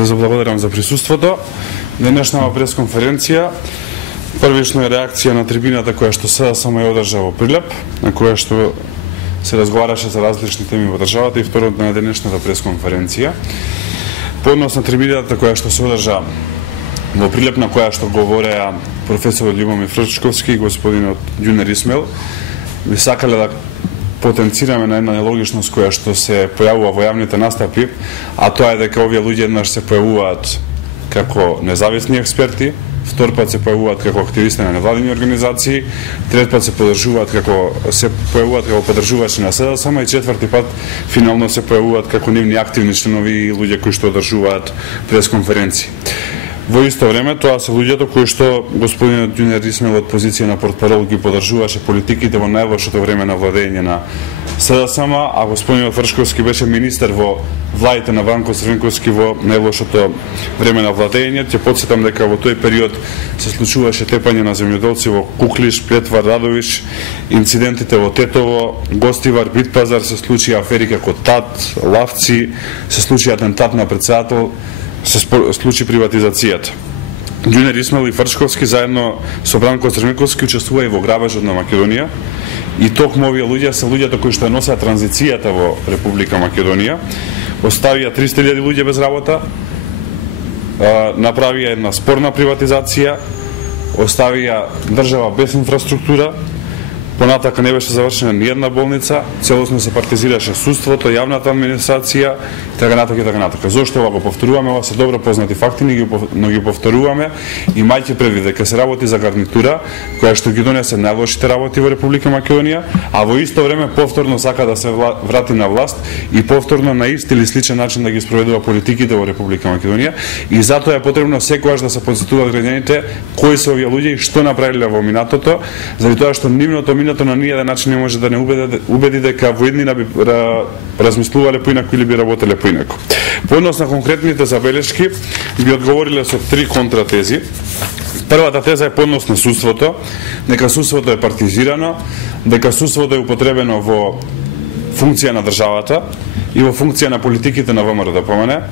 се заблагодарам за присуството. Денешната пресконференција првично е реакција на трибината која што сега само ја одржа во Прилеп, на која што се разговараше за различни теми во државата, и второ на денешната пресконференција. По однос на трибината која што се одржа во Прилеп, на која што говореа професорот Љубомир Фрчковски и господинот Ѓунер Исмаил, би сакале да потенцираме на една нелогичност која што се појавува во јавните настапи, а тоа е дека овие луѓе еднаш се појавуваат како независни експерти, втор пат се појавуваат како активисти на невладини организации, трет пат се подржуваат како поддржувачи на СДСМ и четврти пат финално се појавуваат како нивни активни членови и луѓе кои што одржуваат пресконференции. Во исто време, тоа се луѓето кои што господинот Ѓунер Исмаил од позиција на портпарол ги поддржуваше политиките во најлошото време на владење на СДСМ, а господинот Фрчковски беше министер во владите на Ванко Црвенковски во најлошото време на владење. Ќе потсетам дека во тој период се случуваше тепање на земјоделци во Куклиш, Плетвар, Радовиш, инцидентите во Тетово, Гостивар, Битпазар, се случи афери како ТАТ, Лавци, се случи атентат на председател, се случи приватизацијата. Ѓунер Исмаил и Фрчковски заедно со Бранко Црвенковски учествува и во грабежот на Македонија, и токму овие луѓе се луѓето кои што носеа транзицијата во Република Македонија, оставија 300.000 луѓе без работа, направија една спорна приватизација, оставија држава без инфраструктура, понатака не беше завршена ни една болница, целосно се партизираше судството, јавната администрација, така натака. Зошто ова го повторуваме? Ова се добро познати факти, но ги повторуваме, имајќи предвид дека се работи за гарнитура која што ги донесе најлошите работи во Република Македонија, а во исто време повторно сака да се врати на власт и повторно на ист или сличен начин да ги спроведува политиките во Република Македонија, и затоа е потребно секогаш да се потсетуваат граѓаните кои се овие луѓе и што направиле во минатото, заради тоа што нивното минато на ниједен начин не може да не убеди дека во иднина би размислувале поинаку или би работеле поинаку. По однос на конкретните забелешки би одговориле со 3 контратези. Првата теза е по однос на судството, дека судството е партизирано, дека судството е употребено во функција на државата и во функција на политиките на ВМРО-ДПМНЕ.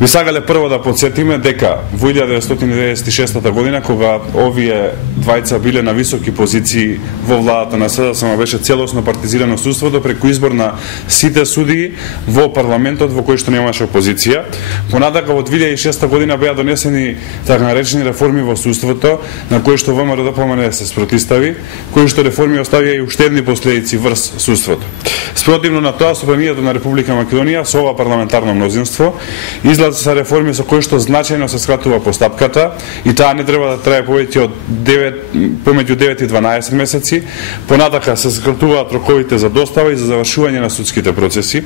Би сакале прво да подсетиме дека во 1996 година, кога овие двајца биле на високи позиции во владата на СДСМ, беше целосно партизирано судството преку избор на сите судии во парламентот во кој што немаше опозиција. Понатака во 2006 година беа донесени така наречени реформи во судството, на кои што ВМРО-ДПМНЕ се спротивстави, кои што реформи оставија и уштедни последици врз судството. Спротивно на тоа, Собранието на Република Македонија со ова парламентарно мнозинство излезе со реформи со кои што значајно се скратува постапката, и таа не треба да трае помеѓу 9 и 12 месеци. Понатака се скратуваат роковите за достава и за завршување на судските процеси.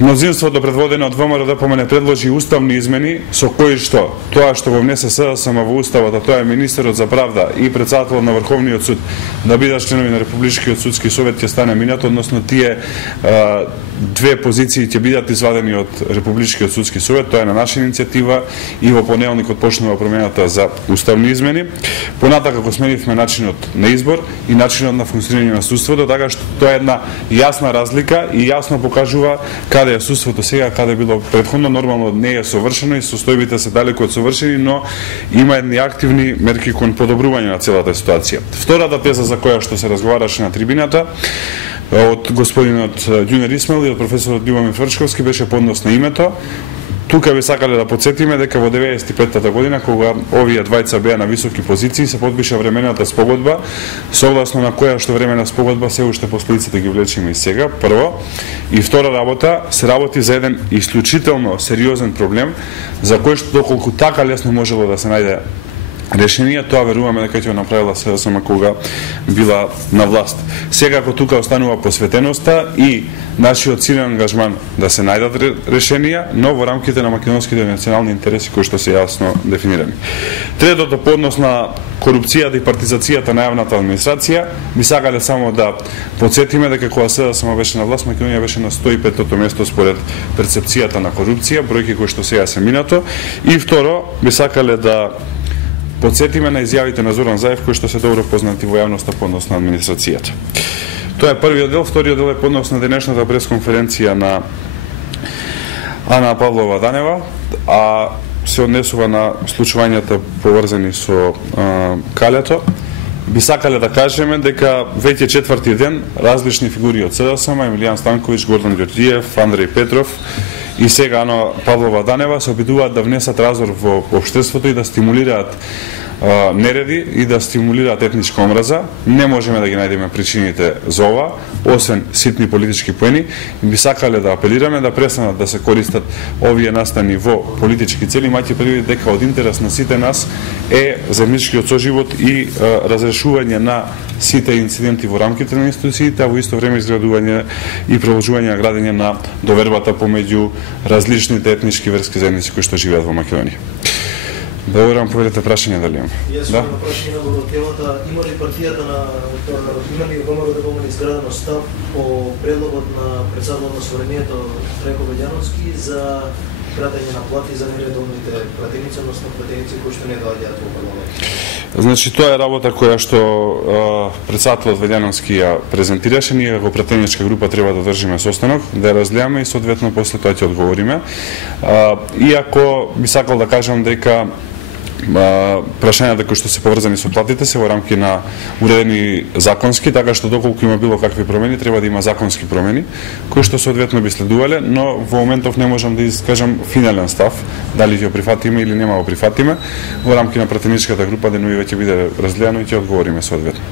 Мнозинството предводено од ВМРО-ДПМНЕ предложи уставни измени со кои што тоа што го внесе СДСМ во уставот, а тоа е министерот за правда и председателот на Врховниот суд да бидат членови на Републичкиот судски совет, ќе стане минато, односно тие две позиции ќе бидат извадени од Републичкиот судски совет. Тоа е на наша иницијатива и во понеделникот почнува промената за уставни измени. Понатака го сменивме начинот на избор и начинот на функционирање на судството, така што тоа е една јасна разлика и јасно покажува каде е судството сега, каде било претходно. Нормално не е совршено и состојбите се далеку од совршени, но има едни активни мерки кон подобрување на целата ситуација. Втората теза за која што се разговараше на трибината од господинот Ѓунер Исмаил и од професорот Љубомир Фрчковски беше по однос на името. Тука би сакале да подсетиме дека во 1995 година, кога овие двајца беа на високи позиции, се подпиша времената спогодба, согласно на која што времена спогодба се уште последиците ги влечиме и сега, прво. И втора работа, се работи за еден исклучително сериозен проблем, за кој што доколку така лесно можело да се најде решение, тоа веруваме дека ќе го направила СДСМ кога била на власт. Секако тука останува посветеноста и нашиот силен ангажман да се најдат решенија, но во рамките на македонските национални интереси кои што се јасно дефинирани. Третото, по однос на корупцијата и партизацијата на јавната администрација, би сакале само да подсетиме дека кога СДСМ беше на власт, Македонија беше на 105-то место според перцепцијата на корупција, бројки кои што сега се минато. И второ, би сакале да подсетиме на изјавите на Зоран Заев, кои што се добро познати во јавноста по однос на администрацијата. Тоа е првиот дел. Вториот дел е по однос на денешната пресконференција на Ана Павлова Данева, а се однесува на случувањата поврзани со калето. Би сакале да кажеме дека веќе четврти ден различни фигури од СДСМ, Емилијан Станковиќ, Гордан Ѓорѓиев, Андреј Петров и сега Ана Павлова Данева се обидуваат да внесат раздор во општеството и да стимулираат нереди и да стимулираат етничка омраза. Не можеме да ги најдеме причините за ова, освен ситни политички поени. Би сакале да апелираме да престанат да се користат овие настани во политички цели, имајќи предвид дека од интерес на сите нас е заедничкиот соживот и разрешување на сите инциденти во рамките на институциите, а во исто време изградување и продолжување на градење на довербата помеѓу различните етнички верски заедници кои што живеат во Македонија. Благодарам, поведете прашање дали имам. Јас имам прашање на темата. Има ли партијата има ли ВМРО да има изградено став по предлогот на председателот на Собранието Трайко Бељановски за кратење на плати за нередовните пратеници, односно пратеници кои што не доаѓаат во парламент? Значи, тоа е работа која што председателот Бељановски ја презентираше. Ние како пратеничка група треба да држиме состанок, да ја разгледаме и соодветно после тоа ќе одговориме. Иако би сакал да кажам дека прашањата кои што се поврзани со платите се во рамки на уредени законски, така што доколку има било какви промени, треба да има законски промени, кои што соодветно би следувале, но во моментов не можам да искажам финален став, дали ќе го прифатиме или нема го прифатиме. Во рамки на пратеничката група денуи веќе биде разгледано и ќе одговориме соодветно.